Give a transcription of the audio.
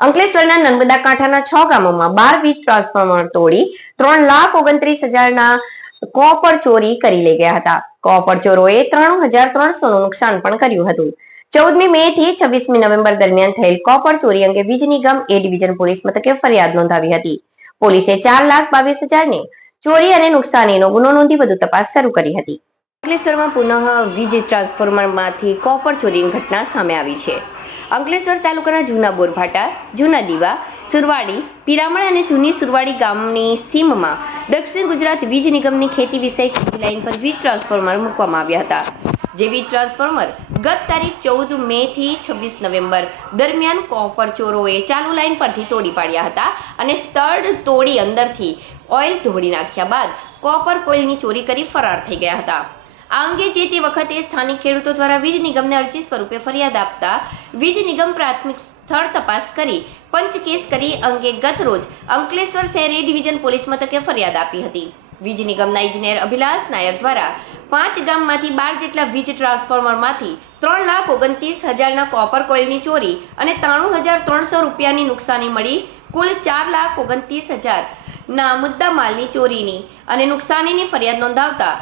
અંકલેશ્વરના નર્મદા કાંઠાના 6 ગામોમાં 12 વીજ ટ્રાન્સફોર્મર તોડી 3,29,000ના કોપર ચોરી કરી લઈ ગયા હતા. કોપર ચોરોએ 93,300 નું નુકસાન પણ કર્યું હતું. 14મી મે થી 26મી નવેમ્બર દરમિયાન થયેલ કોપર ચોરી અંગે વીજ નિગમ એ ડિવિઝન પોલીસ મથકે ફરિયાદ નોંધાવી હતી. પોલીસે 4,22,000ની ચોરી અને નુકસાનીનો ગુનો નોંધી વધુ તપાસ શરૂ કરી હતી. અંકલેશ્વરમાં પુનઃ વીજ ટ્રાન્સફોર્મરમાંથી કોપર ચોરીની ઘટના સામે આવી છે. અંકલેશ્વર તાલુકાના જૂના બોરભાટા, જૂના દીવા, સુરવાડી, પિરામણ અને જૂની સુરવાડી ગામની સીમમાં દક્ષિણ ગુજરાત વીજ નિગમની ખેતી વિષયક વીજ લાઇન પર વીજ ટ્રાન્સફોર્મર મૂકવામાં આવ્યા હતા. જે વીજ ટ્રાન્સફોર્મર ગત તારીખ 14 મે થી 26 નવેમ્બર દરમિયાન કોપર ચોરોએ ચાલુ લાઇન પરથી તોડી પાડ્યા હતા અને સ્તડ તોડી અંદરથી ઓઇલ ઢોળી નાખ્યા બાદ કોપર કોઇલની ચોરી કરી ફરાર થઈ ગયા હતા. આ અંગે જે તે વખતે સ્થાનિક ખેડૂતો દ્વારા વીજ નિગમને અરજી સ્વરૂપે ફરિયાદ આપતા વીજ નિગમ પ્રાથમિક સ્થળ તપાસ કરી પંચ કેસ કરી અંગે ગત રોજ અંકલેશ્વર શહેર એ ડિવિઝન પોલીસ મથકે ફરિયાદ આપી હતી. વીજ નિગમના ઇજનેર અભિલાષ નાયર દ્વારા 5 ગામમાંથી 12 જેટલા વીજ ટ્રાન્સફોર્મરમાંથી 3,29,000ના કોપર કોઇલની ચોરી અને 93,300 રૂપિયાની નુકસાની મળી કુલ 4,29,000ના મુદ્દા માલની ચોરીની અને નુકસાનીની ફરિયાદ નોંધાવતા